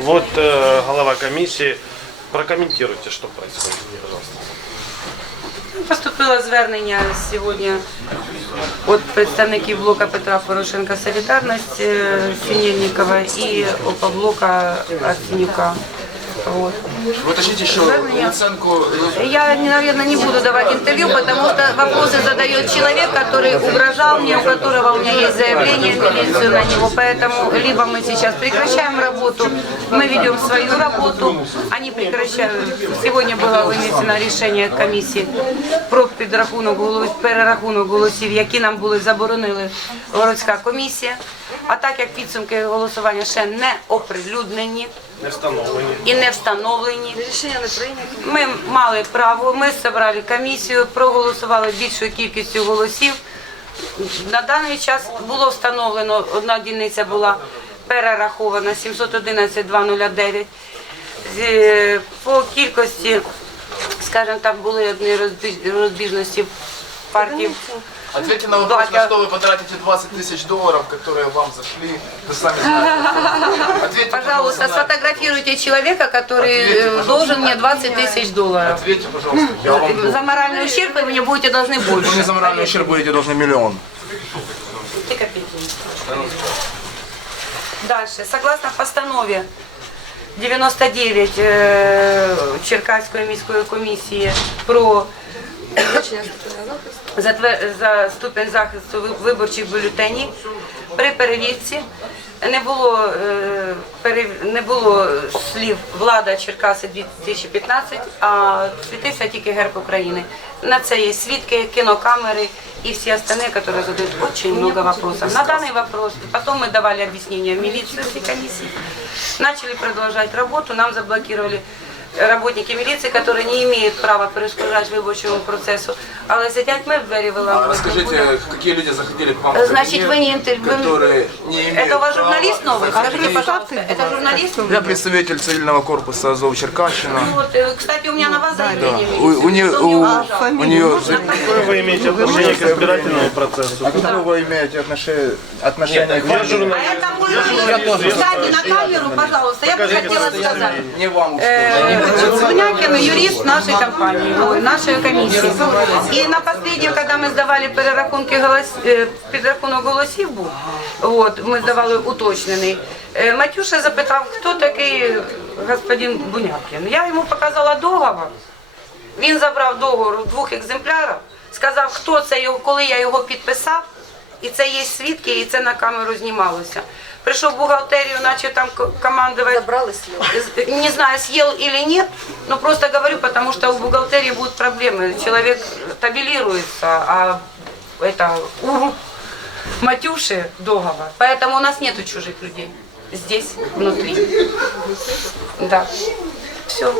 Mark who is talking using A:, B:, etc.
A: Вот э, голова комиссии. Прокомментируйте, что происходит, пожалуйста.
B: Поступило звернення сьогодні від представників блока Петра Порошенка Солідарність е, Синельникова і опоблока Арсенюка. Вот.
C: Вы уточните еще
B: Звернення.
C: Луценко. ну,
B: Я, наверное, не буду давать интервью, потому что вопросы задает человек, который угрожал мне, у которого у меня есть заявление в милицию на него. Поэтому либо мы сейчас прекращаем работу, мы ведем свою работу, они прекращают. Сегодня было вынесено решение комісії про підрахунок голос- перерахунок голосів, які нам були заборонили городська комісія. А так як підсумки голосування ще не оприлюднені,
A: Не встановлені.
B: і не встановлені. Рішення не прийнято. Ми мали право, ми зібрали комісію, проголосували більшою кількістю голосів. На даний час було встановлено, одна дільниця була перерахована 711-209. З- По кількості, скажімо так, були одні розбіж- розбіжності в партії.
C: Ответьте на вопрос, на что вы потратите 20 тысяч долларов, которые вам зашли. Вы сами знаете. Ответьте,
B: Пожалуйста,
C: на-
B: сфотографируйте человека, который
C: Ответьте,
B: э,
C: пожалуйста.
B: должен мне 20 тысяч долларов.
C: Ответьте, пожалуйста. Я вам...
B: За моральный ущерб вы мне будете должны больше.
C: Вы мне за моральный ущерб будете должны миллион.
B: Три копейки. Дальше. Согласно постанове 99 е, Черкаської міської комісії про затвер- за ступень захисту ви- виборчих бюлетенів при перевірці не було, е, перев- не було слів влада Черкаси 2015, а світився тільки герб України. На це є свідки, кінокамери и все остальные, которые задают очень много вопросов. На данный вопрос, потом мы давали объяснение в милиции всей комиссии, начали продолжать работу, нам заблокировали работники милиции, которые не имеют права перешкоджать виборчому процесу, але сидять ми в двері
C: А. Расскажите, какие люди заходили к вам в
B: Значит,
C: кабинет,
B: вы не интервью...
C: которые не имеют
B: Это у вас
C: права-
B: журналист новый? Скажите,
C: Они-
B: пожалуйста, это журналист?
C: Я представитель цивильного корпуса Азов Черкащина.
B: Вот, э, кстати, у меня на вас заявление.
C: У, у, нее,
B: Кто мне
C: у, у нее...
A: Какое вы имеете отношение к избирательному процессу?
C: А какое вы имеете отношение, отношение к
A: Я
B: А
A: журналист.
B: это мой. Кстати, на камеру, пожалуйста, я бы хотела сказать.
C: Не вам.
B: Э, Звонякин, юрист нашей компании, ой, нашей комиссии. И на последнем, когда мы сдавали перерахунки голос, е, підрахунок голосів був, от, ми здавали уточнений, е, Матюша запитав, хто такий господин Бунякін. Я йому показала договор. Він забрав договор у двох екземплярах, сказав, хто це його, коли я його підписав, і це є свідки, і це на камеру знімалося. Прийшов в бухгалтерію, наче там к- командувати.
D: Забрали съел.
B: Не знаю, съел или нет, но просто говорю, потому что у бухгалтерии будут проблемы. Человек табелируется, а это у Матюши договор. Поэтому у нас нету чужих людей здесь, внутри. Да. Все.